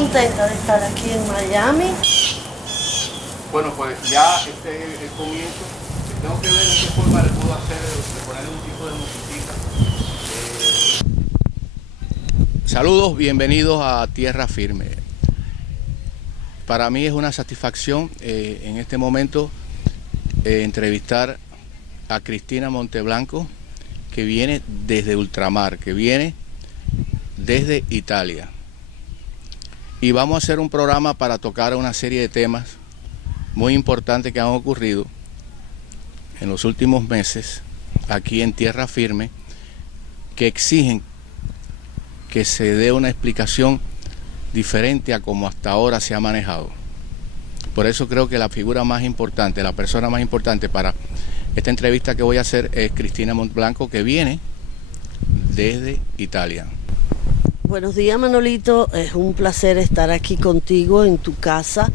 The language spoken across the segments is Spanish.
contenta de estar aquí en Miami. Bueno, pues ya este es el comienzo. Tengo que ver en qué forma le puedo hacer, de ponerle un tipo de musiquita. Saludos, bienvenidos a Tierra Firme. Para mí es una satisfacción en este momento entrevistar a Cristina Monteblanco, que viene desde ultramar, que viene desde Italia. Y vamos a hacer un programa para tocar una serie de temas muy importantes que han ocurrido en los últimos meses aquí en Tierra Firme, que exigen que se dé una explicación diferente a como hasta ahora se ha manejado. Por eso creo que la figura más importante, la persona más importante para esta entrevista que voy a hacer es Cristina Monteblanco, que viene desde Italia. Buenos días, Manolito, es un placer estar aquí contigo en tu casa,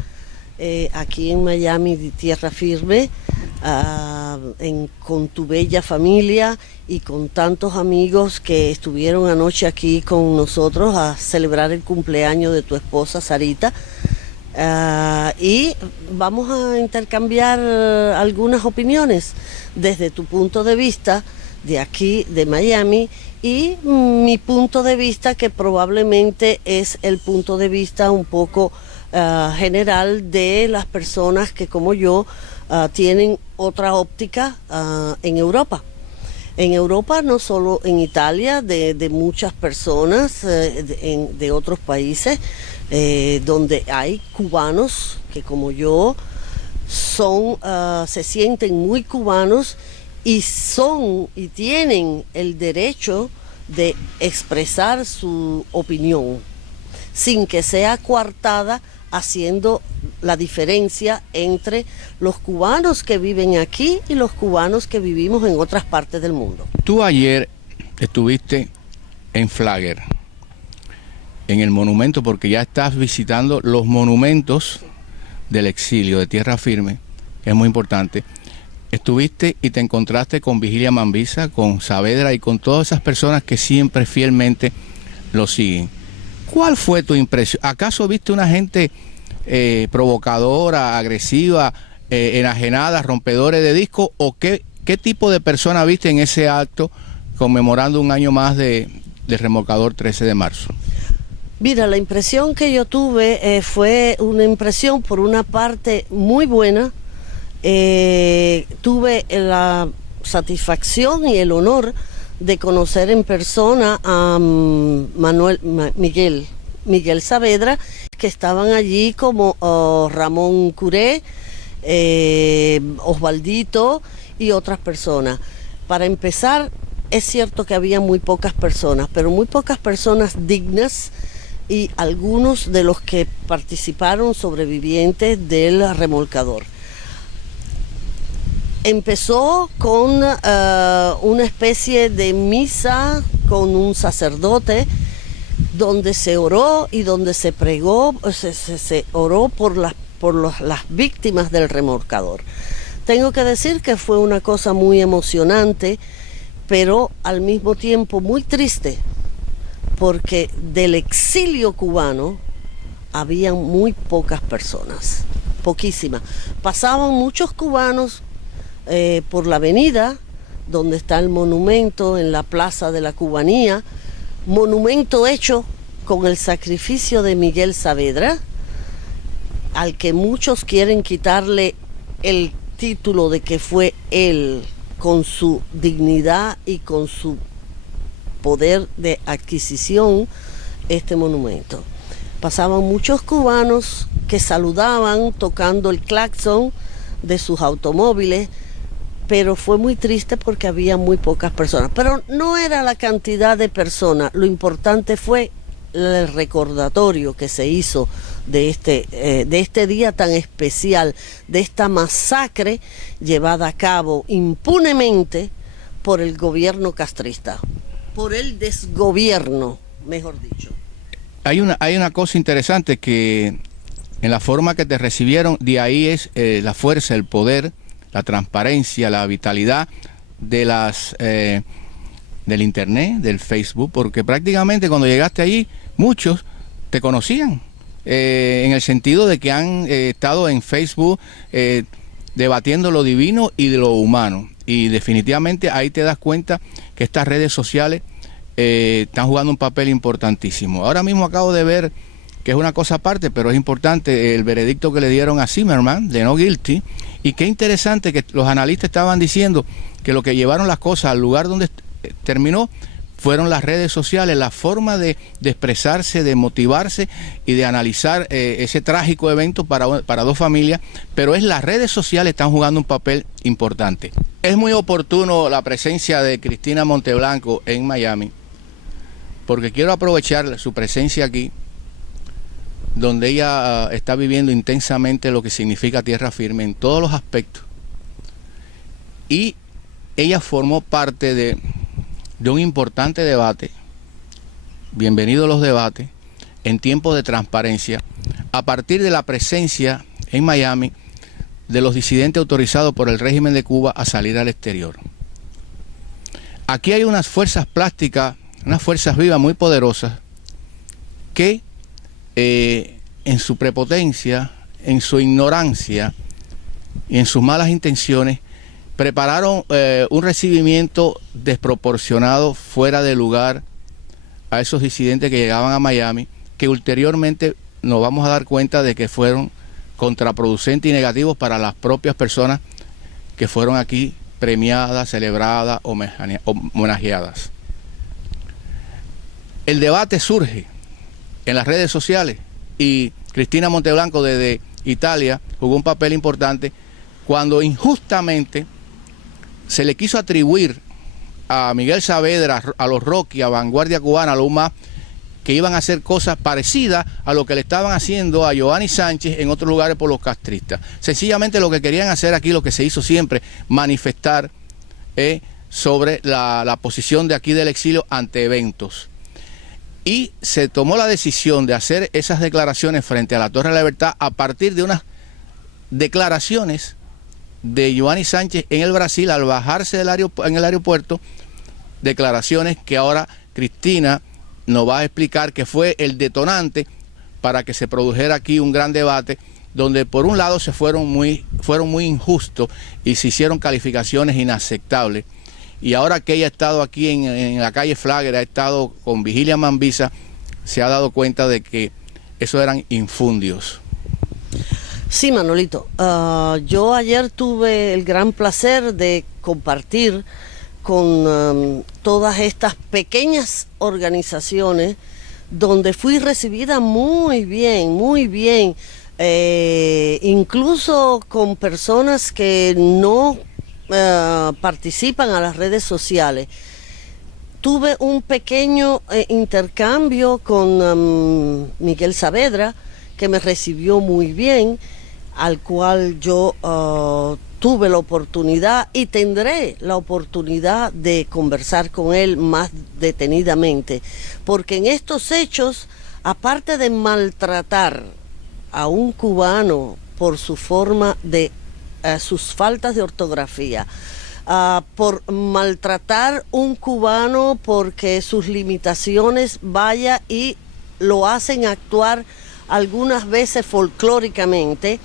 aquí en Miami, de Tierra Firme, con tu bella familia y con tantos amigos que estuvieron anoche aquí con nosotros a celebrar el cumpleaños de tu esposa Sarita. Y vamos a intercambiar algunas opiniones desde tu punto de vista de aquí, de Miami, y mi punto de vista, que probablemente es el punto de vista un poco general de las personas que, como yo, tienen otra óptica en Europa. En Europa, no solo en Italia, de muchas personas de otros países, donde hay cubanos que, como yo, se sienten muy cubanos y tienen el derecho de expresar su opinión sin que sea coartada, haciendo la diferencia entre los cubanos que viven aquí y los cubanos que vivimos en otras partes del mundo. Tú ayer estuviste en Flagler, en el monumento, porque ya estás visitando los monumentos del exilio de Tierra Firme, que es muy importante. Estuviste y te encontraste con Vigilia Mambisa, con Saavedra y con todas esas personas que siempre fielmente lo siguen. ¿Cuál fue tu impresión? ¿Acaso viste una gente provocadora, agresiva, enajenada, rompedores de discos? ¿O qué tipo de persona viste en ese acto conmemorando un año más del remolcador 13 de marzo? Mira, la impresión que yo tuve fue una impresión, por una parte, muy buena. Tuve la satisfacción y el honor de conocer en persona a Miguel Saavedra, que estaban allí, como Ramón Curé, Osvaldito y otras personas. Para empezar, es cierto que había muy pocas personas, pero muy pocas personas dignas, y algunos de los que participaron sobrevivientes del remolcador. Empezó con una especie de misa con un sacerdote, donde se oró y donde se pregó, se oró por las víctimas del remolcador. Tengo que decir que fue una cosa muy emocionante, pero al mismo tiempo muy triste, porque del exilio cubano había muy pocas personas, poquísimas. Pasaban muchos cubanos por la avenida donde está el monumento, en la Plaza de la Cubanía, monumento hecho con el sacrificio de Miguel Saavedra, al que muchos quieren quitarle el título de que fue él, con su dignidad y con su poder de adquisición, este monumento. Pasaban muchos cubanos que saludaban tocando el claxon de sus automóviles, pero fue muy triste porque había muy pocas personas. Pero no era la cantidad de personas, lo importante fue el recordatorio que se hizo de este día tan especial, de esta masacre llevada a cabo impunemente por el gobierno castrista, por el desgobierno, mejor dicho. Hay una cosa interesante, que en la forma que te recibieron, de ahí es la fuerza, el poder, la transparencia, la vitalidad de del internet, del Facebook, porque prácticamente cuando llegaste allí muchos te conocían, en el sentido de que han estado en Facebook debatiendo lo divino y de lo humano. Y definitivamente ahí te das cuenta que estas redes sociales están jugando un papel importantísimo. Ahora mismo acabo de ver, que es una cosa aparte, pero es importante, el veredicto que le dieron a Zimmerman de no guilty. Y qué interesante que los analistas estaban diciendo que lo que llevaron las cosas al lugar donde terminó fueron las redes sociales, la forma de expresarse, de motivarse y de analizar ese trágico evento para dos familias, pero es las redes sociales están jugando un papel importante. Es muy oportuno la presencia de Cristina Monteblanco en Miami, porque quiero aprovechar su presencia aquí, donde ella está viviendo intensamente lo que significa tierra firme en todos los aspectos. Y ella formó parte de un importante debate, bienvenidos los debates, en tiempos de transparencia, a partir de la presencia en Miami de los disidentes autorizados por el régimen de Cuba a salir al exterior. Aquí hay unas fuerzas plásticas, unas fuerzas vivas muy poderosas, que en su prepotencia, en su ignorancia y en sus malas intenciones, prepararon un recibimiento desproporcionado, fuera de lugar, a esos disidentes que llegaban a Miami, que ulteriormente nos vamos a dar cuenta de que fueron contraproducentes y negativos para las propias personas que fueron aquí premiadas, celebradas, homenajeadas. El debate surge en las redes sociales y Cristina Monteblanco desde Italia jugó un papel importante cuando injustamente se le quiso atribuir a Miguel Saavedra, a los Rocky, a Vanguardia Cubana, a los más, que iban a hacer cosas parecidas a lo que le estaban haciendo a Giovanni Sánchez en otros lugares por los castristas. Sencillamente lo que querían hacer aquí, lo que se hizo siempre, manifestar sobre la posición de aquí del exilio ante eventos. Y se tomó la decisión de hacer esas declaraciones frente a la Torre de la Libertad a partir de unas declaraciones de Giovanni Sánchez en el Brasil al bajarse en el aeropuerto, declaraciones que ahora Cristina nos va a explicar que fue el detonante para que se produjera aquí un gran debate, donde por un lado fueron muy injustos y se hicieron calificaciones inaceptables. Y ahora que ella ha estado aquí en la calle Flagler, ha estado con Vigilia Mambisa, se ha dado cuenta de que eso eran infundios. Sí, Manolito. Yo ayer tuve el gran placer de compartir con todas estas pequeñas organizaciones donde fui recibida muy bien, incluso con personas que no participan a las redes sociales. Tuve un pequeño intercambio con Miguel Saavedra, que me recibió muy bien, al cual yo tuve la oportunidad y tendré la oportunidad de conversar con él más detenidamente, porque en estos hechos, aparte de maltratar a un cubano por su forma de sus faltas de ortografía, por maltratar un cubano porque sus limitaciones vaya y lo hacen actuar algunas veces folclóricamente,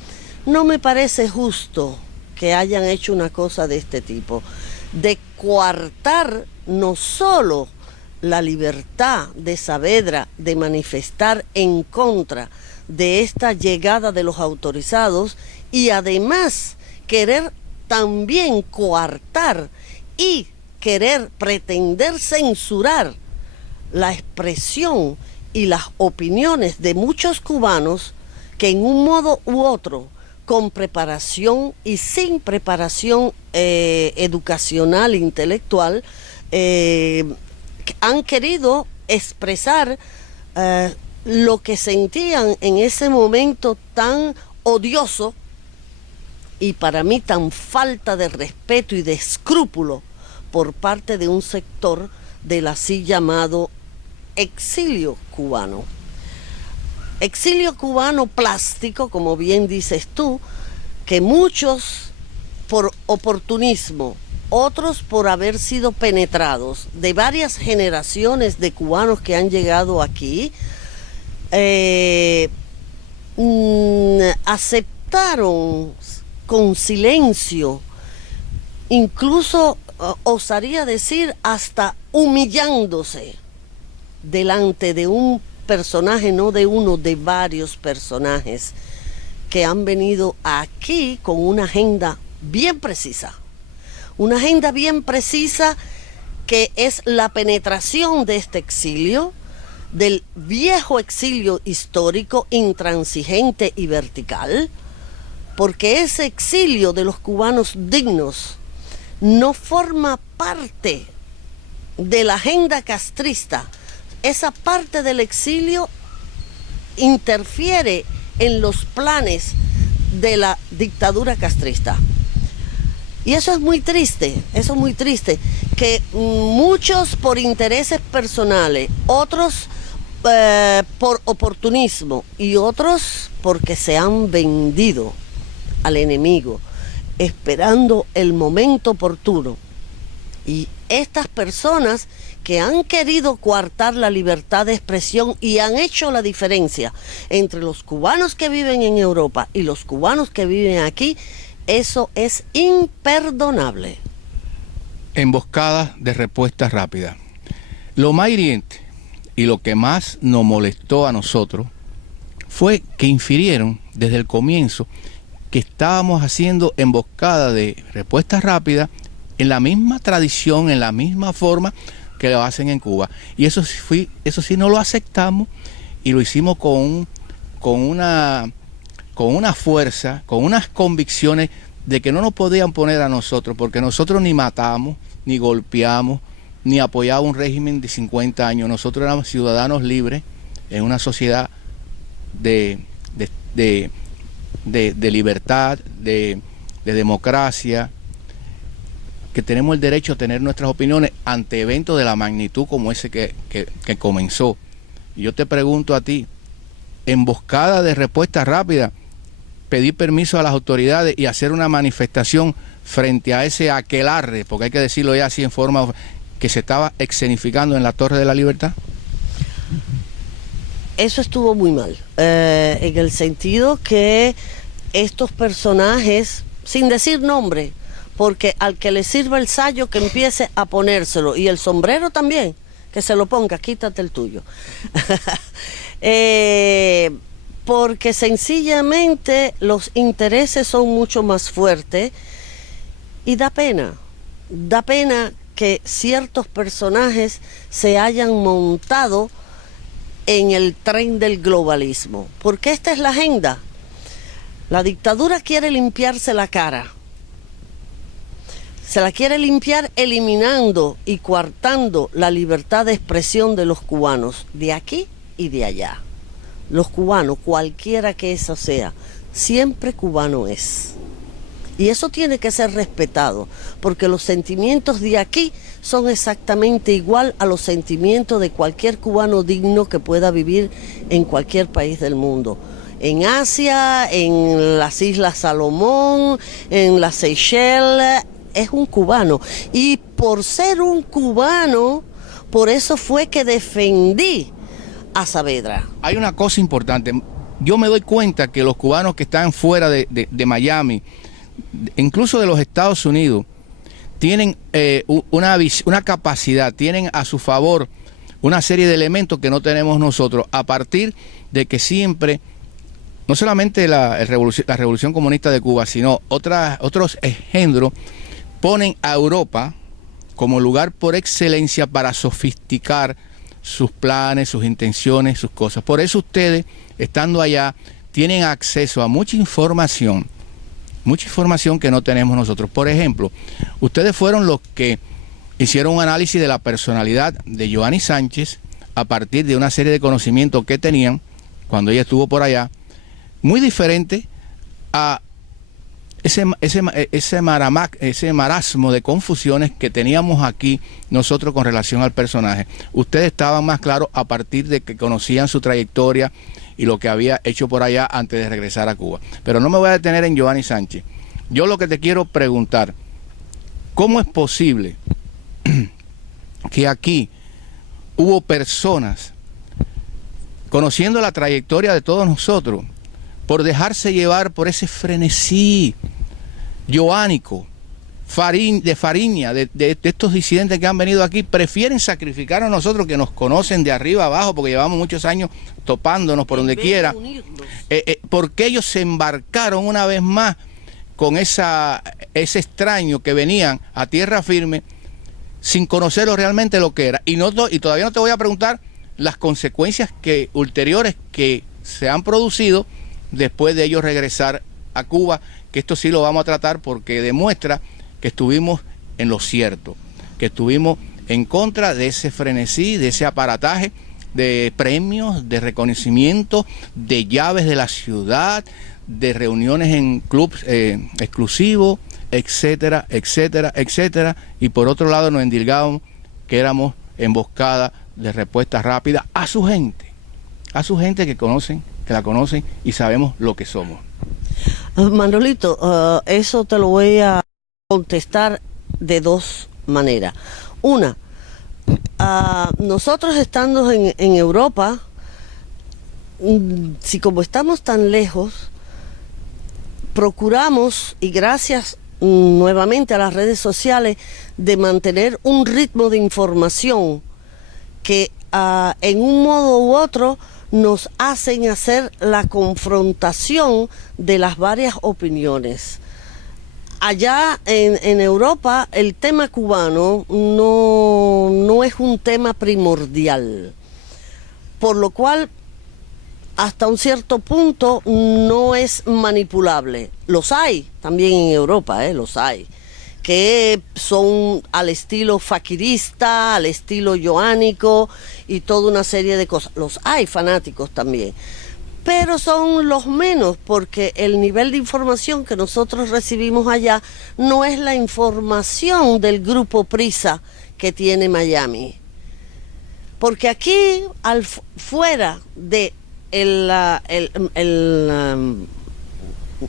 no me parece justo que hayan hecho una cosa de este tipo, de coartar no solo la libertad de Saavedra de manifestar en contra de esta llegada de los autorizados, y además querer también coartar y querer pretender censurar la expresión y las opiniones de muchos cubanos que en un modo u otro, con preparación y sin preparación educacional, intelectual, han querido expresar lo que sentían en ese momento tan odioso y para mí tan falta de respeto y de escrúpulo por parte de un sector del así llamado exilio cubano. Exilio cubano plástico, como bien dices tú, que muchos por oportunismo, otros por haber sido penetrados de varias generaciones de cubanos que han llegado aquí, aceptaron con silencio, incluso osaría decir hasta humillándose delante de un personaje, no de uno, de varios personajes que han venido aquí con una agenda bien precisa. Una agenda bien precisa que es la penetración de este exilio, del viejo exilio histórico, intransigente y vertical, porque ese exilio de los cubanos dignos no forma parte de la agenda castrista. Esa parte del exilio interfiere en los planes de la dictadura castrista. Y eso es muy triste, que muchos por intereses personales, otros por oportunismo y otros porque se han vendido al enemigo, esperando el momento oportuno. Y estas personas que han querido coartar la libertad de expresión y han hecho la diferencia entre los cubanos que viven en Europa y los cubanos que viven aquí, eso es imperdonable. Emboscadas de respuesta rápida. Lo más hiriente y lo que más nos molestó a nosotros fue que infirieron desde el comienzo que estábamos haciendo emboscada de respuesta rápida en la misma tradición, en la misma forma que lo hacen en Cuba. Y eso sí no lo aceptamos y lo hicimos con una fuerza, con unas convicciones de que no nos podían poner a nosotros, porque nosotros ni matamos, ni golpeamos, ni apoyábamos un régimen de 50 años. Nosotros éramos ciudadanos libres en una sociedad de libertad, de democracia, que tenemos el derecho a tener nuestras opiniones ante eventos de la magnitud como ese que comenzó. Y yo te pregunto a ti, emboscada de respuesta rápida, pedir permiso a las autoridades y hacer una manifestación frente a ese aquelarre, porque hay que decirlo ya así en forma que se estaba escenificando en la Torre de la Libertad. Eso estuvo muy mal, en el sentido que estos personajes, sin decir nombre, porque al que le sirva el sayo que empiece a ponérselo, y el sombrero también, que se lo ponga, quítate el tuyo. Porque sencillamente los intereses son mucho más fuertes y da pena que ciertos personajes se hayan montado en el tren del globalismo, porque esta es la agenda. La dictadura quiere limpiarse la cara, se la quiere limpiar eliminando y coartando la libertad de expresión de los cubanos, de aquí y de allá. Los cubanos, cualquiera que eso sea, siempre cubano es. Y eso tiene que ser respetado, porque los sentimientos de aquí son exactamente igual a los sentimientos de cualquier cubano digno que pueda vivir en cualquier país del mundo. En Asia, en las Islas Salomón, en las Seychelles, es un cubano. Y por ser un cubano, por eso fue que defendí a Saavedra. Hay una cosa importante. Yo me doy cuenta que los cubanos que están fuera de Miami, incluso de los Estados Unidos, tienen una capacidad, tienen a su favor una serie de elementos que no tenemos nosotros, a partir de que siempre, no solamente la Revolución Comunista de Cuba, sino otros engendros, ponen a Europa como lugar por excelencia para sofisticar sus planes, sus intenciones, sus cosas. Por eso ustedes, estando allá, tienen acceso a mucha información que no tenemos nosotros. Por ejemplo, ustedes fueron los que hicieron un análisis de la personalidad de Yoani Sánchez a partir de una serie de conocimientos que tenían cuando ella estuvo por allá, muy diferente a ese marasmo de confusiones que teníamos aquí nosotros con relación al personaje. Ustedes estaban más claros a partir de que conocían su trayectoria y lo que había hecho por allá antes de regresar a Cuba. Pero no me voy a detener en Yoani Sánchez. Yo lo que te quiero preguntar, ¿cómo es posible que aquí hubo personas, conociendo la trayectoria de todos nosotros, por dejarse llevar por ese frenesí joánico, de Fariña, de estos disidentes que han venido aquí, prefieren sacrificar a nosotros que nos conocen de arriba abajo, porque llevamos muchos años topándonos por donde quiera, porque ellos se embarcaron una vez más con ese extraño que venían a tierra firme sin conocerlo realmente lo que era. Y todavía no te voy a preguntar las consecuencias ulteriores que se han producido después de ellos regresar a Cuba, que esto sí lo vamos a tratar porque demuestra que estuvimos en lo cierto, que estuvimos en contra de ese frenesí, de ese aparataje de premios, de reconocimiento, de llaves de la ciudad, de reuniones en clubs exclusivos, etcétera, etcétera, etcétera. Y por otro lado nos endilgábamos que éramos emboscada de respuesta rápida a su gente que la conocen y sabemos lo que somos. Manolito, eso te lo voy a contestar de dos maneras. Una, nosotros estando en Europa, si como estamos tan lejos, procuramos, y gracias nuevamente a las redes sociales, de mantener un ritmo de información que en un modo u otro nos hacen hacer la confrontación de las varias opiniones. Allá en Europa el tema cubano no es un tema primordial, por lo cual hasta un cierto punto no es manipulable. Los hay también en Europa, los hay, que son al estilo faquirista, al estilo joánico y toda una serie de cosas. Los hay fanáticos también, pero son los menos, porque el nivel de información que nosotros recibimos allá no es la información del grupo Prisa que tiene Miami. Porque aquí, fuera de el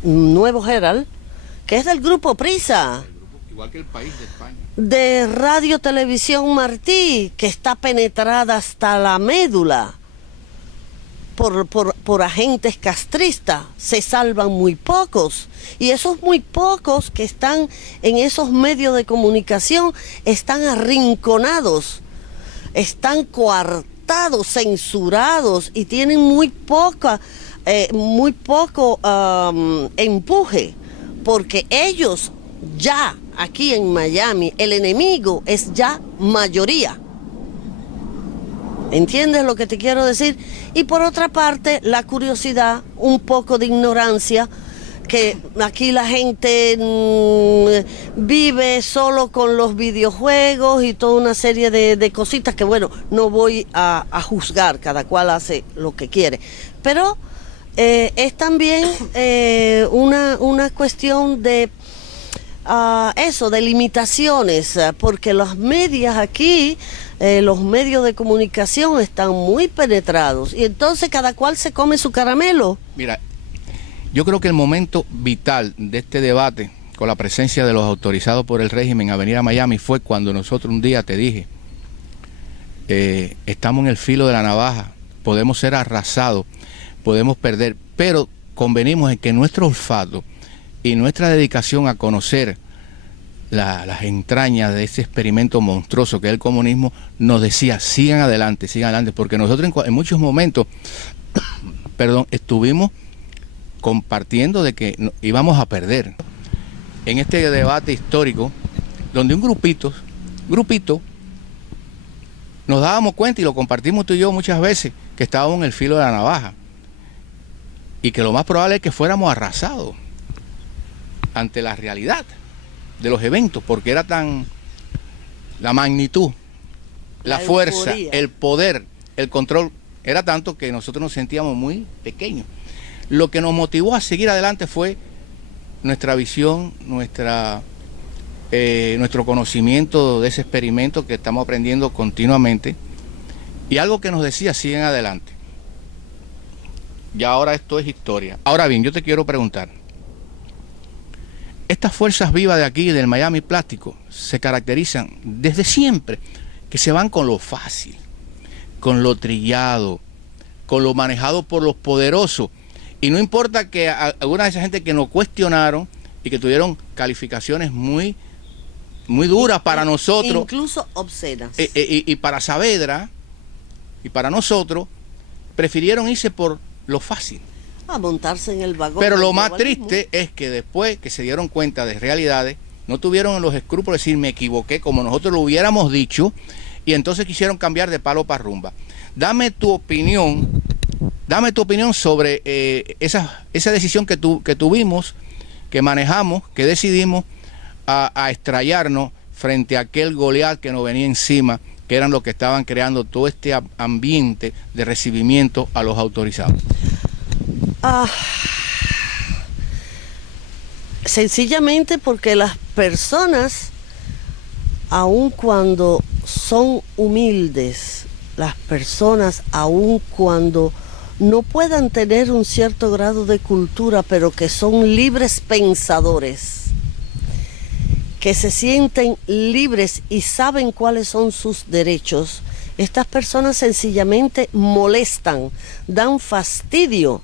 Nuevo Herald, que es del grupo Prisa, igual que El País de España, de Radio Televisión Martí, que está penetrada hasta la médula por agentes castristas, se salvan muy pocos, y esos muy pocos que están en esos medios de comunicación están arrinconados, están coartados, censurados, y tienen muy poco empuje, porque ellos ya aquí en Miami, el enemigo es ya mayoría. ¿Entiendes lo que te quiero decir? Y por otra parte, la curiosidad, un poco de ignorancia, que aquí la gente vive solo con los videojuegos y toda una serie de cositas que, bueno, no voy a juzgar, cada cual hace lo que quiere. Pero es también una cuestión de de limitaciones, porque los medios aquí, los medios de comunicación están muy penetrados, y entonces cada cual se come su caramelo. Mira, yo creo que el momento vital de este debate, con la presencia de los autorizados por el régimen a venir a Miami, fue cuando nosotros un día te dije, estamos en el filo de la navaja, podemos ser arrasados, podemos perder, pero convenimos en que nuestro olfato y nuestra dedicación a conocer las entrañas de ese experimento monstruoso que es el comunismo, nos decía, sigan adelante, porque nosotros en muchos momentos, estuvimos compartiendo de que íbamos a perder. En este debate histórico, donde un grupito, nos dábamos cuenta, y lo compartimos tú y yo muchas veces, que estábamos en el filo de la navaja, y que lo más probable es que fuéramos arrasados ante la realidad de los eventos, porque era tan la magnitud, la fuerza, el poder, el control, era tanto que nosotros nos sentíamos muy pequeños. Lo que nos motivó a seguir adelante fue nuestra visión, nuestro conocimiento de ese experimento que estamos aprendiendo continuamente, y algo que nos decía, siguen adelante. Y ahora esto es historia. Ahora bien, yo te quiero preguntar, estas fuerzas vivas de aquí, del Miami Plástico, se caracterizan desde siempre, que se van con lo fácil, con lo trillado, con lo manejado por los poderosos, Y no importa que alguna de esa gente que nos cuestionaron y que tuvieron calificaciones muy duras para nosotros. Incluso obscenas. Y para Saavedra y para nosotros, prefirieron irse por lo fácil. A montarse en el vagón. Pero lo más triste es que después que se dieron cuenta de realidades, no tuvieron los escrúpulos de decir me equivoqué como nosotros lo hubiéramos dicho, y entonces quisieron cambiar de palo para rumba. Dame tu opinión sobre esa decisión que tuvimos, que manejamos, que decidimos a estrellarnos frente a aquel Goliat que nos venía encima, que eran los que estaban creando todo este ambiente de recibimiento a los autorizados. Sencillamente porque las personas, aun cuando son humildes, las personas, aun cuando no puedan tener un cierto grado de cultura, pero que son libres pensadores, que se sienten libres y saben cuáles son sus derechos, estas personas sencillamente molestan, dan fastidio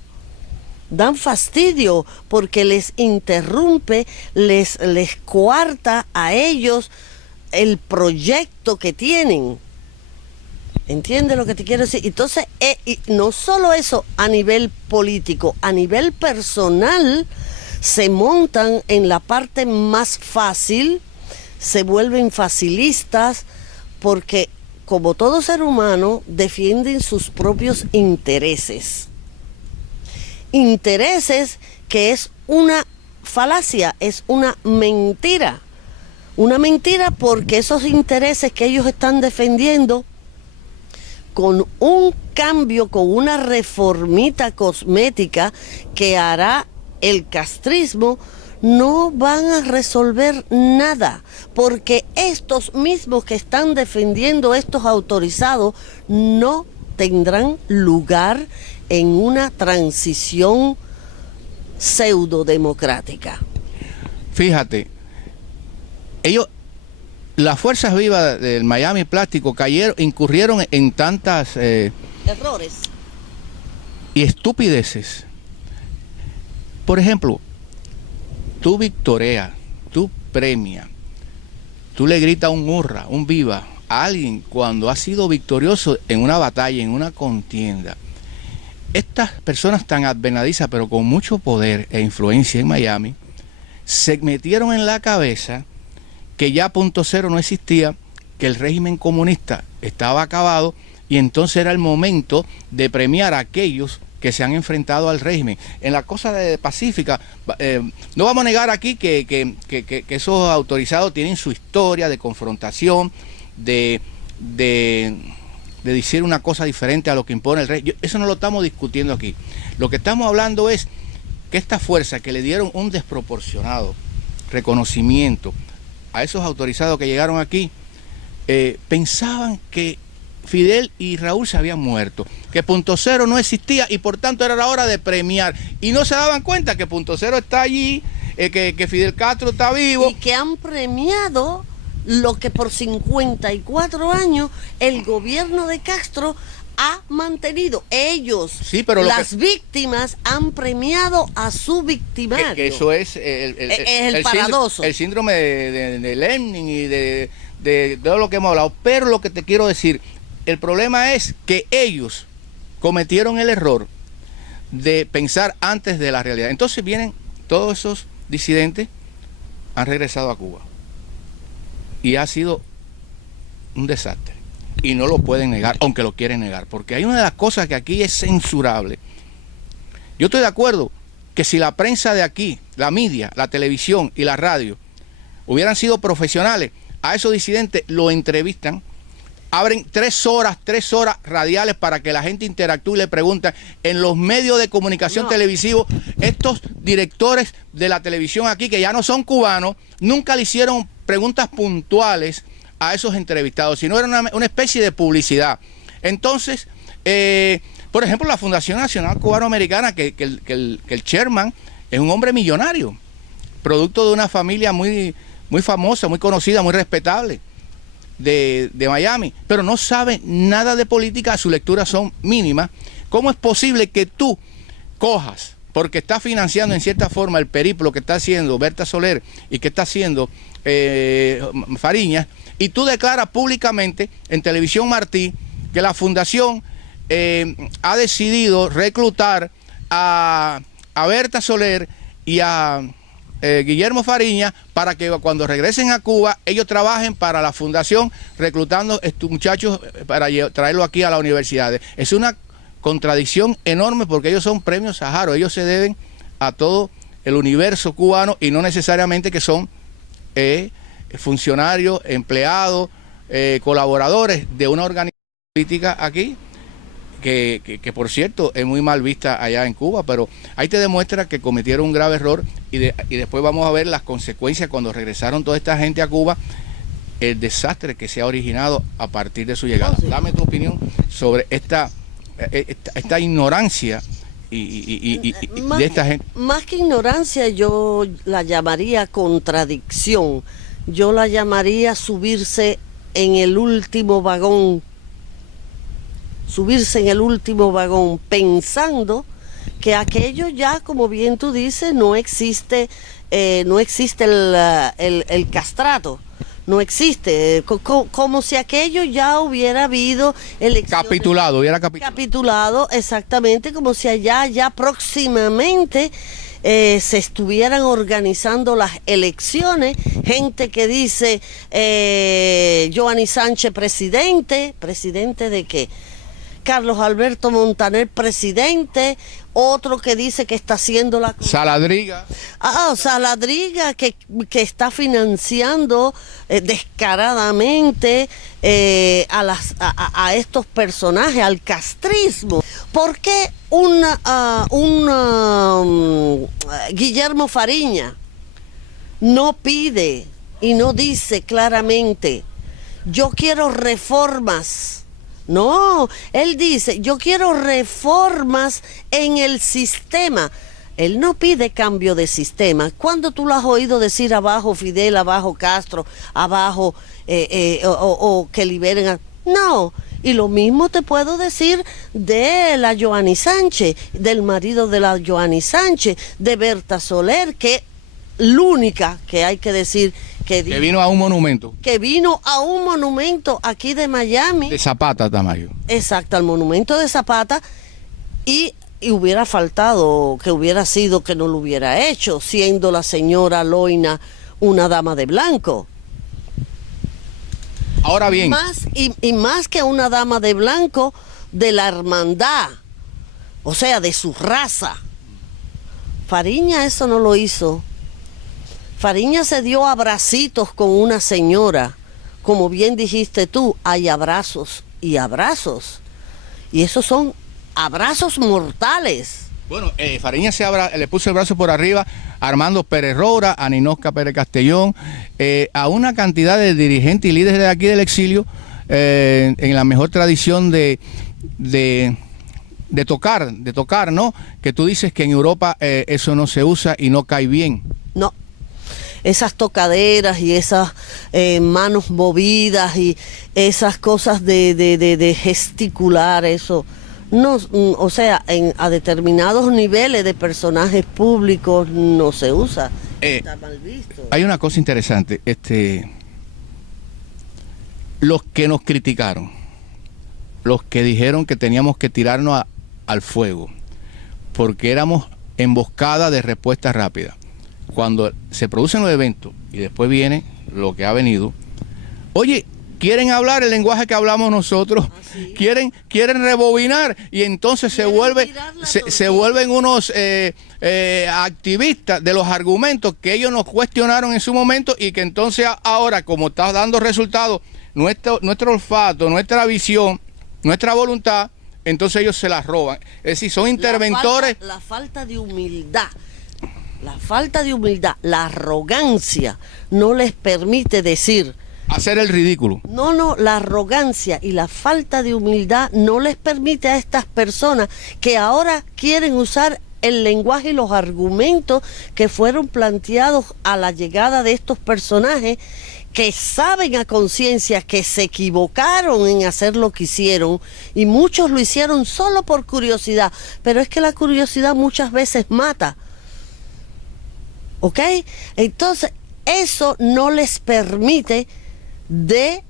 porque les interrumpe, les coarta a ellos el proyecto que tienen. ¿Entiendes lo que te quiero decir? Entonces, y no solo eso, a nivel político, a nivel personal, se montan en la parte más fácil, se vuelven facilistas, porque como todo ser humano, defienden sus propios intereses. Intereses que es una falacia, es una mentira. Una mentira porque esos intereses que ellos están defendiendo, con un cambio, con una reformita cosmética que hará el castrismo, no van a resolver nada, porque estos mismos que están defendiendo estos autorizados no tendrán lugar en una transición pseudodemocrática. Fíjate, las fuerzas vivas del Miami Plástico incurrieron en tantas errores y estupideces. Por ejemplo, tú victoreas, tú premias, tú le gritas un hurra, un viva a alguien cuando ha sido victorioso en una batalla, en una contienda. Estas personas tan advenedizas, pero con mucho poder e influencia en Miami, se metieron en la cabeza que ya punto cero no existía, que el régimen comunista estaba acabado, y entonces era el momento de premiar a aquellos que se han enfrentado al régimen. En la cosa de pacífica, no vamos a negar aquí que esos autorizados tienen su historia de confrontación, de decir una cosa diferente a lo que impone el rey. Eso no lo estamos discutiendo aquí. Lo que estamos hablando es que esta fuerza que le dieron un desproporcionado reconocimiento a esos autorizados que llegaron aquí, pensaban que Fidel y Raúl se habían muerto, que punto cero no existía y por tanto era la hora de premiar, y no se daban cuenta que punto cero está allí, que Fidel Castro está vivo, y que han premiado lo que por 54 años el gobierno de Castro ha mantenido. Ellos, sí, pero las víctimas, han premiado a su victimario. Que eso es el paradoso. El síndrome de Lenin y de todo lo que hemos hablado. Pero lo que te quiero decir, el problema es que ellos cometieron el error de pensar antes de la realidad. Entonces vienen todos esos disidentes, han regresado a Cuba. Y ha sido un desastre. Y no lo pueden negar, aunque lo quieren negar. Porque hay una de las cosas que aquí es censurable. Yo estoy de acuerdo que si la prensa de aquí, la media, la televisión y la radio hubieran sido profesionales, a esos disidentes lo entrevistan, abren 3 horas radiales para que la gente interactúe y le pregunten en los medios de comunicación televisivos. Estos directores de la televisión aquí, que ya no son cubanos, nunca le hicieron preguntas puntuales a esos entrevistados, sino era una especie de publicidad. Entonces, por ejemplo, la Fundación Nacional Cubano-Americana, que el chairman es un hombre millonario, producto de una familia muy famosa, muy conocida, muy respetable de Miami, pero no sabe nada de política, sus lecturas son mínimas. ¿Cómo es posible que tú cojas porque está financiando en cierta forma el periplo que está haciendo Berta Soler y que está haciendo Fariñas, y tú declaras públicamente en Televisión Martí que la fundación ha decidido reclutar a Berta Soler y a Guillermo Fariñas para que cuando regresen a Cuba ellos trabajen para la fundación reclutando estos muchachos para traerlo aquí a las universidades. Es una contradicción enorme porque ellos son premios Sájaró, ellos se deben a todo el universo cubano y no necesariamente que son funcionarios, empleados, colaboradores de una organización política aquí, que por cierto es muy mal vista allá en Cuba, pero ahí te demuestra que cometieron un grave error y después vamos a ver las consecuencias cuando regresaron toda esta gente a Cuba, el desastre que se ha originado a partir de su llegada. Sí. Dame tu opinión sobre esta ignorancia de esta gente. Más que ignorancia, yo la llamaría contradicción. Yo la llamaría subirse en el último vagón. Subirse en el último vagón pensando que aquello ya, como bien tú dices, no existe el castrato. No existe, como si aquello ya hubiera habido elecciones. Capitulado, exactamente, como si allá ya próximamente se estuvieran organizando las elecciones. Gente que dice, Joanny Sánchez presidente, ¿presidente de qué? Carlos Alberto Montaner presidente, otro que dice que está haciendo la... Saladriga. Saladriga que está financiando descaradamente a estos personajes, al castrismo. ¿Por qué Guillermo Fariñas no pide y no dice claramente, yo quiero reformas? No, él dice, yo quiero reformas en el sistema. Él no pide cambio de sistema. ¿Cuándo tú lo has oído decir abajo Fidel, abajo Castro, abajo o que liberen a... No, y lo mismo te puedo decir de la Joanny Sánchez, del marido de la Joanny Sánchez, de Berta Soler, que la única que hay que decir... Que vino a un monumento. Que vino a un monumento aquí de Miami. De Zapata, Tamayo. Exacto, al monumento de Zapata. Y hubiera faltado que hubiera sido que no lo hubiera hecho, siendo la señora Loina una dama de blanco. Ahora bien. Y más que una dama de blanco, de la hermandad. O sea, de su raza. Fariñas eso no lo hizo. Fariñas se dio abracitos con una señora. Como bien dijiste tú, hay abrazos y abrazos. Y esos son abrazos mortales. Bueno, Fariñas le puso el brazo por arriba a Armando Pérez Roura, a Ninosca Pérez Castellón, a una cantidad de dirigentes y líderes de aquí del exilio, en la mejor tradición de tocar, ¿no? Que tú dices que en Europa eso no se usa y no cae bien. No. Esas tocaderas y esas manos movidas y esas cosas de gesticular, eso no, o sea, a determinados niveles de personajes públicos no se usa, está mal visto. Hay una cosa interesante, los que nos criticaron, los que dijeron que teníamos que tirarnos al fuego porque éramos emboscada de respuesta rápida. Cuando se producen los eventos y después viene lo que ha venido, oye, quieren hablar el lenguaje que hablamos nosotros, quieren rebobinar y entonces se vuelven unos activistas de los argumentos que ellos nos cuestionaron en su momento y que entonces ahora, como está dando resultados, nuestro olfato, nuestra visión, nuestra voluntad, entonces ellos se las roban. Es decir, son interventores. La falta de humildad. La falta de humildad, la arrogancia no les permite decir... Hacer el ridículo. No, la arrogancia y la falta de humildad no les permite a estas personas que ahora quieren usar el lenguaje y los argumentos que fueron planteados a la llegada de estos personajes que saben a conciencia que se equivocaron en hacer lo que hicieron, y muchos lo hicieron solo por curiosidad, pero es que la curiosidad muchas veces mata. ¿Ok? Entonces, eso no les permite de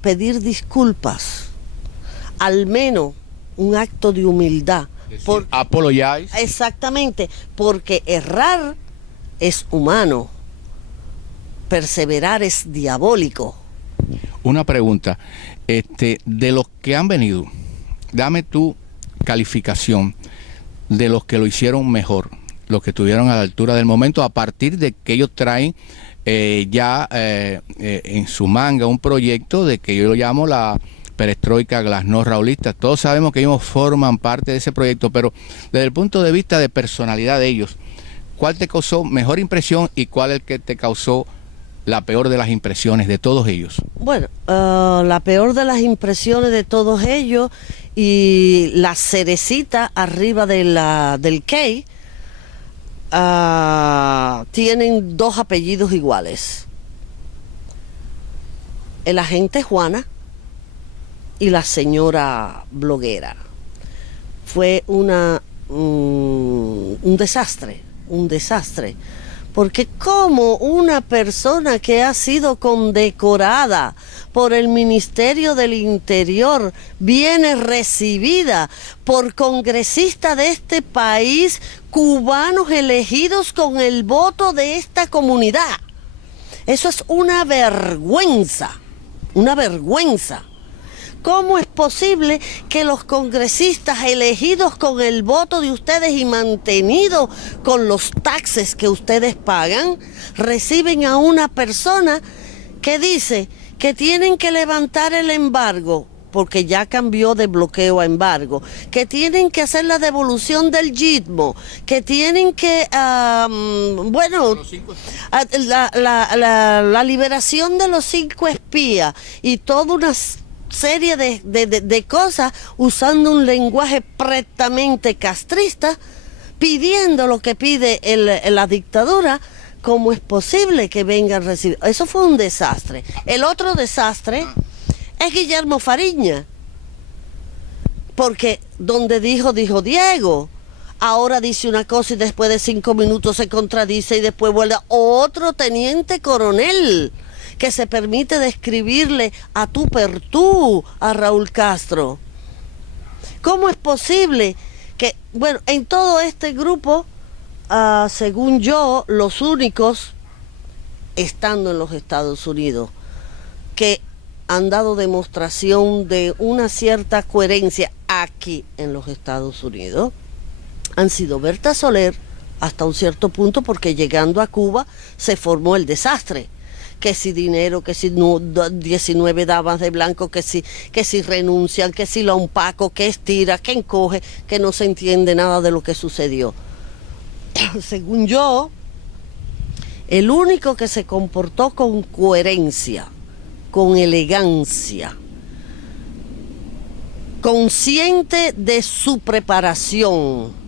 pedir disculpas, al menos un acto de humildad. Apologize. Exactamente, porque errar es humano, perseverar es diabólico. Una pregunta, de los que han venido, dame tu calificación de los que lo hicieron mejor, los que estuvieron a la altura del momento, a partir de que ellos traen en su manga un proyecto de que yo lo llamo la perestroika glasnost raulista. Todos sabemos que ellos forman parte de ese proyecto, pero desde el punto de vista de personalidad de ellos, ¿cuál te causó mejor impresión y cuál es el que te causó la peor de las impresiones de todos ellos? Bueno, la peor de las impresiones de todos ellos y la cerecita arriba de del cake, tienen dos apellidos iguales. El agente Juana y la señora bloguera. Fue un desastre, porque como una persona que ha sido condecorada por el Ministerio del Interior viene recibida por congresistas de este país, cubanos elegidos con el voto de esta comunidad. Eso es una vergüenza, una vergüenza. ¿Cómo es posible que los congresistas elegidos con el voto de ustedes y mantenidos con los taxes que ustedes pagan, reciben a una persona que dice que tienen que levantar el embargo, porque ya cambió de bloqueo a embargo, que tienen que hacer la devolución del yitmo, que tienen que, la liberación de los 5 espías y toda una serie de cosas, usando un lenguaje prettamente castrista, pidiendo lo que pide la dictadura? ¿Cómo es posible que vengan a recibir? Eso fue un desastre. El otro desastre es Guillermo Fariña, porque donde dijo Diego, ahora dice una cosa y después de 5 minutos se contradice y después vuelve a otro teniente coronel que se permite describirle a tú per tú a Raúl Castro. ¿Cómo es posible que, bueno, en todo este grupo, según yo, los únicos, estando en los Estados Unidos, que han dado demostración de una cierta coherencia aquí en los Estados Unidos, han sido Berta Soler, hasta un cierto punto, porque llegando a Cuba se formó el desastre. Que si dinero, que si 19 damas de blanco, que si renuncian, que si lo opaco, que estira, que encoge, que no se entiende nada de lo que sucedió. Según yo, el único que se comportó con coherencia, con elegancia, consciente de su preparación,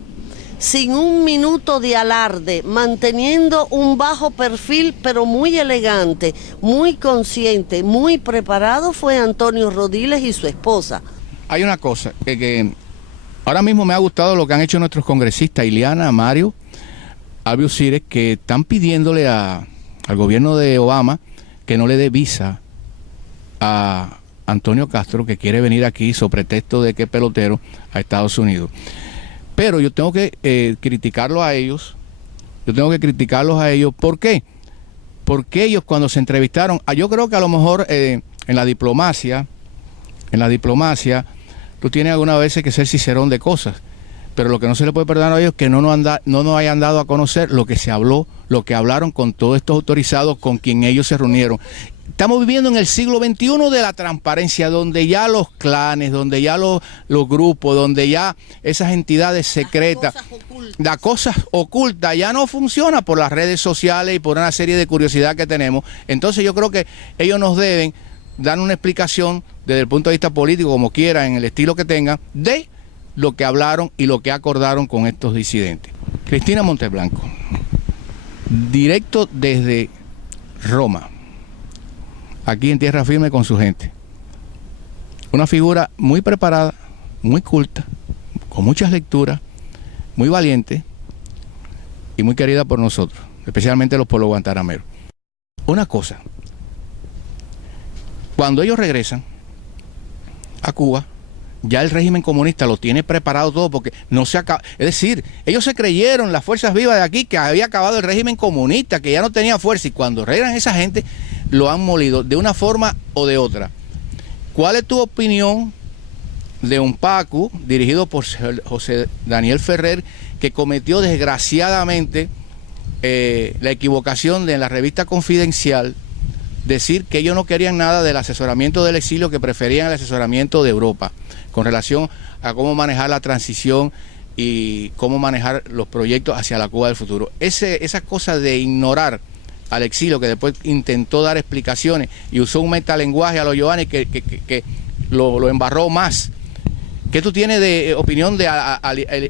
sin un minuto de alarde, manteniendo un bajo perfil, pero muy elegante, muy consciente, muy preparado, fue Antonio Rodiles y su esposa. Hay una cosa, que ahora mismo me ha gustado lo que han hecho nuestros congresistas, Ileana, Mario, Albiu Cires, que están pidiéndole al gobierno de Obama que no le dé visa a Antonio Castro, que quiere venir aquí sobre pretexto de que es pelotero, a Estados Unidos. Pero yo tengo que criticarlos a ellos. ¿Por qué? Porque ellos cuando se entrevistaron, yo creo que a lo mejor en la diplomacia, tú tienes algunas veces que ser cicerón de cosas. Pero lo que no se le puede perdonar a ellos es que no nos hayan dado a conocer lo que se habló, lo que hablaron con todos estos autorizados con quien ellos se reunieron. Estamos viviendo en el siglo XXI de la transparencia, donde ya los clanes, donde ya los grupos, donde ya esas entidades secretas, las cosas ocultas ya no funciona por las redes sociales y por una serie de curiosidades que tenemos. Entonces yo creo que ellos nos deben dar una explicación desde el punto de vista político, como quieran, en el estilo que tengan, de lo que hablaron y lo que acordaron con estos disidentes. Cristina Monteblanco, directo desde Roma. aquí en tierra firme con su gente. Una figura muy preparada, muy culta, con muchas lecturas, muy valiente y muy querida por nosotros, especialmente los pueblos guantanameros. Una cosa, cuando ellos regresan a Cuba, ya el régimen comunista lo tiene preparado todo porque no se acaba. Es decir, ellos se creyeron, las fuerzas vivas de aquí, que había acabado el régimen comunista, que ya no tenía fuerza, y cuando regresan esa gente, lo han molido de una forma o de otra. ¿Cuál es tu opinión de un PACU dirigido por José Daniel Ferrer, que cometió desgraciadamente la equivocación de en la revista Confidencial decir que ellos no querían nada del asesoramiento del exilio, que preferían el asesoramiento de Europa con relación a cómo manejar la transición y cómo manejar los proyectos hacia la Cuba del futuro? Esa cosa de ignorar al exilio, que después intentó dar explicaciones y usó un metalenguaje a los Giovanni que lo embarró más. ¿Qué tú tienes de opinión de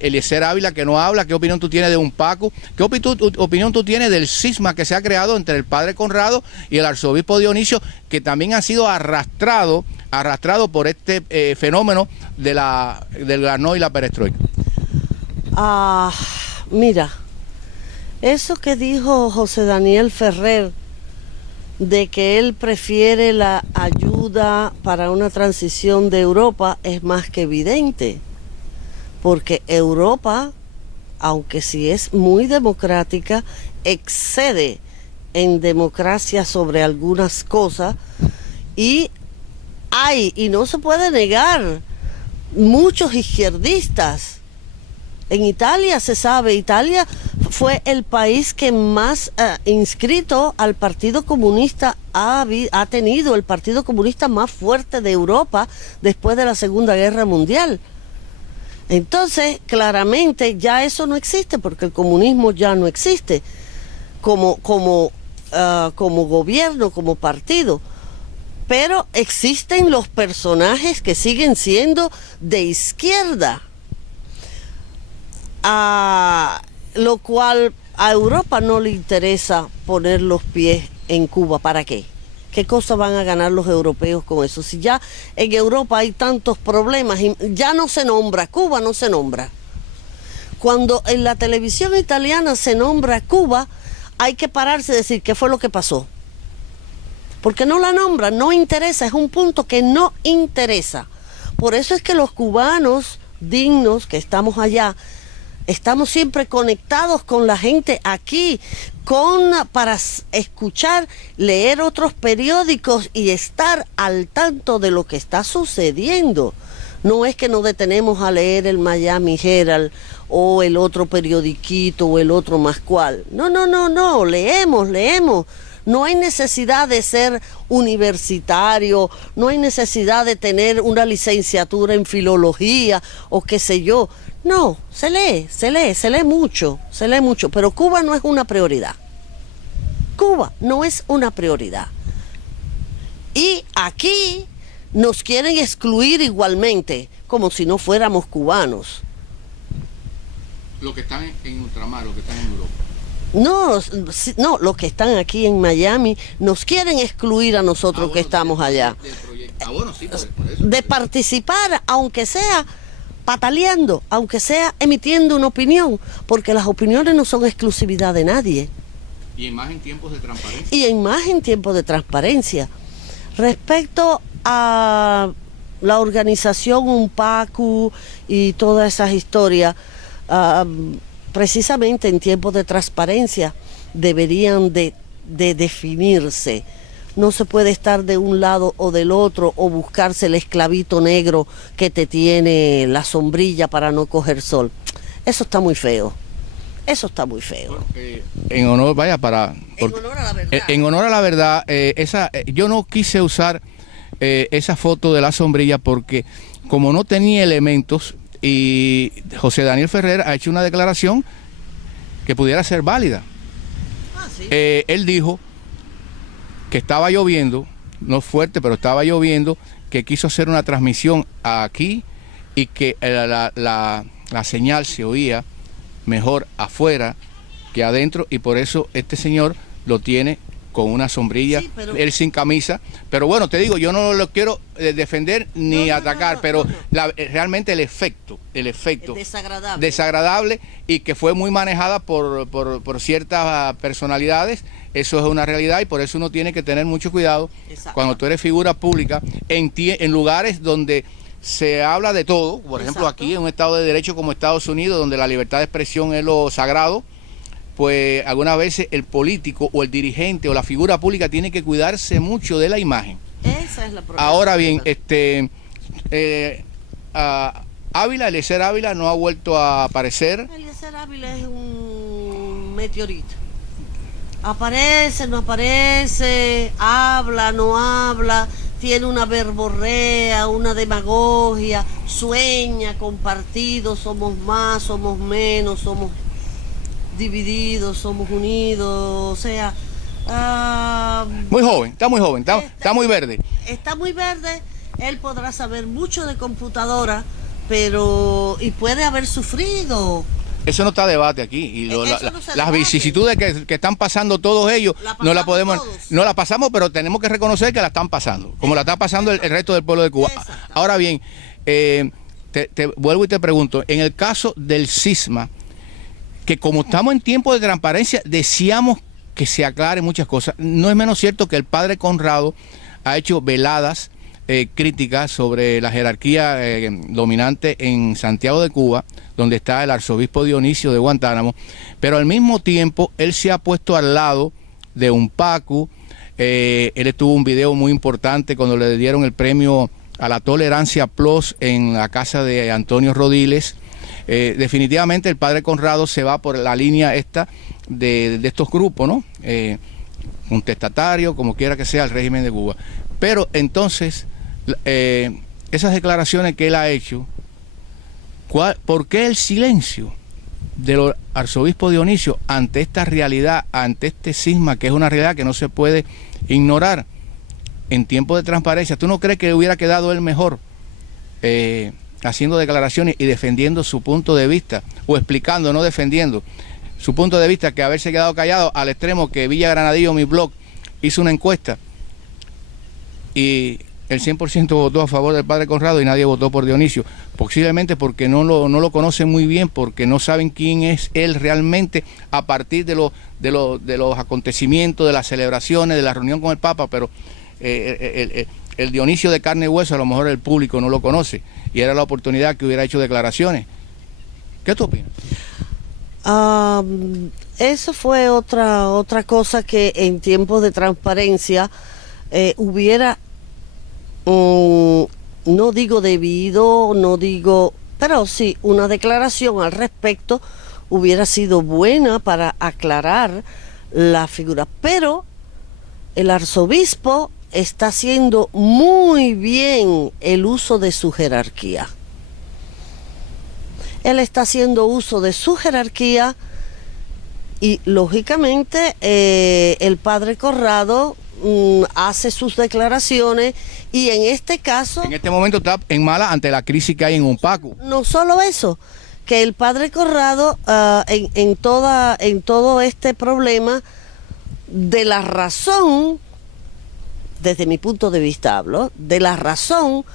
Eliezer Ávila, que no habla? ¿Qué opinión tú tienes de un Paco? ¿Qué opinión tú tienes del cisma que se ha creado entre el padre Conrado y el arzobispo Dionisio, que también ha sido arrastrado por este fenómeno del Glasnost y la perestroika? Mira, eso que dijo José Daniel Ferrer, de que él prefiere la ayuda para una transición de Europa, es más que evidente, porque Europa, aunque sí es muy democrática, excede en democracia sobre algunas cosas, y no se puede negar, muchos izquierdistas. En Italia se sabe, Italia fue el país que más inscrito al Partido Comunista ha tenido, el Partido Comunista más fuerte de Europa después de la Segunda Guerra Mundial. Entonces, claramente ya eso no existe, porque el comunismo ya no existe como gobierno, como partido. Pero existen los personajes que siguen siendo de izquierda. Lo cual a Europa no le interesa poner los pies en Cuba. ¿Para qué? ¿Qué cosa van a ganar los europeos con eso? Si ya en Europa hay tantos problemas y ya no se nombra, Cuba no se nombra. Cuando en la televisión italiana se nombra Cuba, hay que pararse y decir qué fue lo que pasó. Porque no la nombran, no interesa, es un punto que no interesa. Por eso es que los cubanos dignos que estamos allá, estamos siempre conectados con la gente aquí, para escuchar, leer otros periódicos y estar al tanto de lo que está sucediendo. No es que nos detenemos a leer el Miami Herald o el otro periodiquito o el otro más cual. No, leemos. No hay necesidad de ser universitario, no hay necesidad de tener una licenciatura en filología o qué sé yo. No, se lee mucho, pero Cuba no es una prioridad. Cuba no es una prioridad. Y aquí nos quieren excluir igualmente, como si no fuéramos cubanos. Los que están en ultramar, los que están en Europa. No, los que están aquí en Miami nos quieren excluir a nosotros que estamos allá. Bueno, sí, por eso. De participar, aunque sea pataleando, aunque sea emitiendo una opinión, porque las opiniones no son exclusividad de nadie. Y más en tiempos de transparencia. Respecto a la organización UNPACU y todas esas historias, precisamente en tiempos de transparencia deberían de definirse. No se puede estar de un lado o del otro o buscarse el esclavito negro que te tiene la sombrilla para no coger sol. Eso está muy feo. En honor, en honor a la verdad, yo no quise usar esa foto de la sombrilla porque como no tenía elementos, y José Daniel Ferrer ha hecho una declaración que pudiera ser válida. ¿Sí? Él dijo que estaba lloviendo, no fuerte, pero estaba lloviendo, que quiso hacer una transmisión aquí y que la señal se oía mejor afuera que adentro, y por eso este señor lo tiene con una sombrilla, Sí, pero... él sin camisa. Pero bueno, te digo, yo no lo quiero defender ni atacar, pero realmente el efecto Es desagradable y que fue muy manejada por ciertas personalidades. Eso es una realidad y por eso uno tiene que tener mucho cuidado cuando tú eres figura pública en lugares donde se habla de todo. Por ejemplo, aquí en un Estado de Derecho como Estados Unidos, donde la libertad de expresión es lo sagrado, pues algunas veces el político o el dirigente o la figura pública tiene que cuidarse mucho de la imagen. Esa es la problemática. Ahora bien, Ávila, Eliezer Ávila no ha vuelto a aparecer. Eliezer Ávila es un meteorito. Aparece, no aparece, habla, no habla, tiene una verborrea, una demagogia, sueña con partidos, somos más, somos menos, somos divididos, somos unidos, o sea... muy joven, está muy joven, está muy verde. Está muy verde, él podrá saber mucho de computadora, pero... y puede haber sufrido. Eso no está debate aquí. Y las vicisitudes que están pasando todos ellos, no la pasamos, pero tenemos que reconocer que la están pasando, como la está pasando el resto del pueblo de Cuba. Ahora bien, te vuelvo y te pregunto, en el caso del cisma, que como estamos en tiempo de transparencia, deseamos que se aclaren muchas cosas. No es menos cierto que el padre Conrado ha hecho veladas críticas sobre la jerarquía dominante en Santiago de Cuba, donde está el arzobispo Dionisio de Guantánamo, pero al mismo tiempo él se ha puesto al lado de Unpacu. Él tuvo un video muy importante cuando le dieron el premio a la Tolerancia Plus en la casa de Antonio Rodiles. Definitivamente el padre Conrado se va por la línea esta de estos grupos, ¿no? Contestatario, como quiera que sea, el régimen de Cuba. Pero entonces, esas declaraciones que él ha hecho, ¿por qué el silencio del arzobispo Dionisio ante esta realidad, ante este cisma, que es una realidad que no se puede ignorar en tiempos de transparencia? ¿Tú no crees que hubiera quedado él mejor haciendo declaraciones y defendiendo su punto de vista, o explicando, no defendiendo su punto de vista, que haberse quedado callado al extremo que Villa Granadillo, mi blog, hizo una encuesta y el 100% votó a favor del padre Conrado y nadie votó por Dionisio? Posiblemente porque no lo conocen muy bien, porque no saben quién es él realmente a partir de los acontecimientos, de las celebraciones, de la reunión con el Papa, pero el Dionisio de carne y hueso a lo mejor el público no lo conoce y era la oportunidad que hubiera hecho declaraciones. ¿Qué tú opinas? Eso fue otra cosa que en tiempos de transparencia hubiera, no digo debido, no digo, pero sí, una declaración al respecto hubiera sido buena para aclarar la figura. Pero el arzobispo está haciendo muy bien el uso de su jerarquía. Él está haciendo uso de su jerarquía y lógicamente el padre Conrado hace sus declaraciones y en este caso... En este momento está en mala ante la crisis que hay en Unpacu. No solo eso, que el padre Conrado en todo este problema de la razón, desde mi punto de vista hablo, de la razón,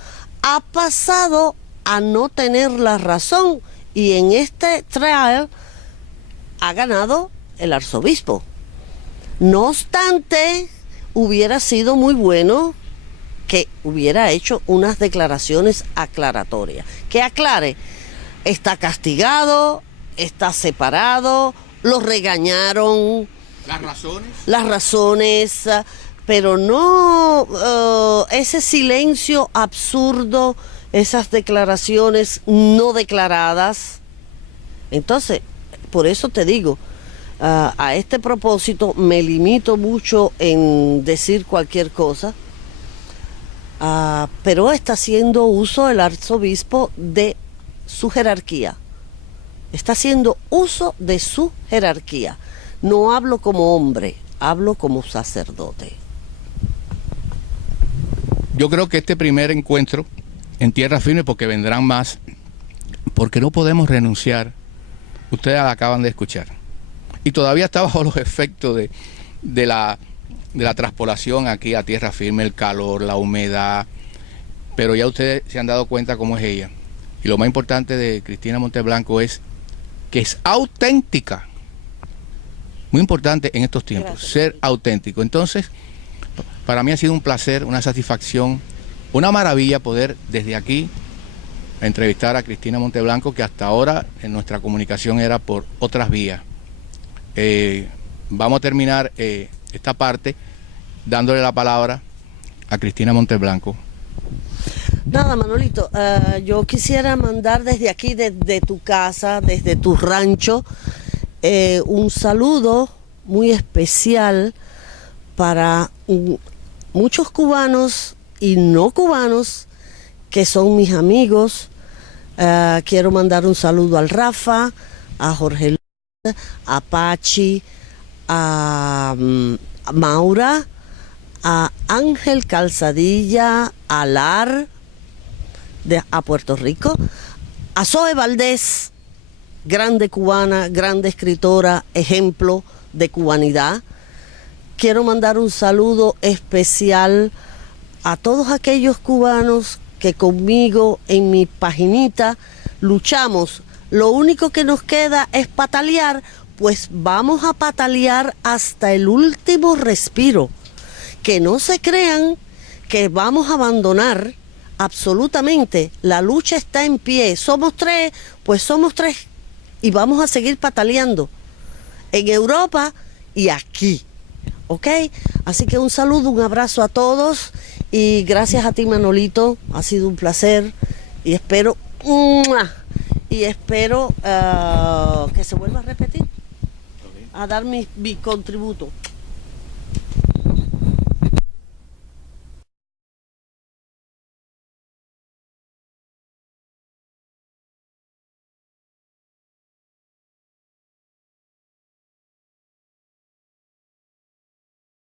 ha pasado a no tener la razón y en este trial ha ganado el arzobispo. No obstante, hubiera sido muy bueno que hubiera hecho unas declaraciones aclaratorias. Que aclare, está castigado, está separado, lo regañaron. ¿Las razones? Las razones, pero no ese silencio absurdo, esas declaraciones no declaradas. Entonces, por eso te digo, a este propósito me limito mucho en decir cualquier cosa, pero está haciendo uso el arzobispo de su jerarquía. Está haciendo uso de su jerarquía. No hablo como hombre, hablo como sacerdote. Yo creo que este primer encuentro en tierra firme, porque vendrán más, porque no podemos renunciar. Ustedes la acaban de escuchar. Y todavía está bajo los efectos de de la transpolación aquí a tierra firme, el calor, la humedad, pero ya ustedes se han dado cuenta cómo es ella. Y lo más importante de Cristina Monteblanco es que es auténtica. Muy importante en estos tiempos, gracias, ser auténtico. Entonces, para mí ha sido un placer, una satisfacción, una maravilla poder desde aquí entrevistar a Cristina Monteblanco, que hasta ahora en nuestra comunicación era por otras vías. Vamos a terminar esta parte dándole la palabra a Cristina Monteblanco. Nada, Manolito, yo quisiera mandar desde aquí, desde tu casa, desde tu rancho, un saludo muy especial para muchos cubanos y no cubanos que son mis amigos. Quiero mandar un saludo al Rafa, a Jorge Luis, a Pachi, a Maura, a Ángel Calzadilla, a Lar, a Puerto Rico, a Zoe Valdés, grande cubana, grande escritora, ejemplo de cubanidad. Quiero mandar un saludo especial a todos aquellos cubanos que conmigo en mi paginita luchamos. Lo único que nos queda es patalear, pues vamos a patalear hasta el último respiro. Que no se crean que vamos a abandonar absolutamente. La lucha está en pie. Somos tres, pues somos tres. Y vamos a seguir pataleando en Europa y aquí. ¿Ok? Así que un saludo, un abrazo a todos y gracias a ti, Manolito. Ha sido un placer y espero que se vuelva a repetir, a dar mi contributo.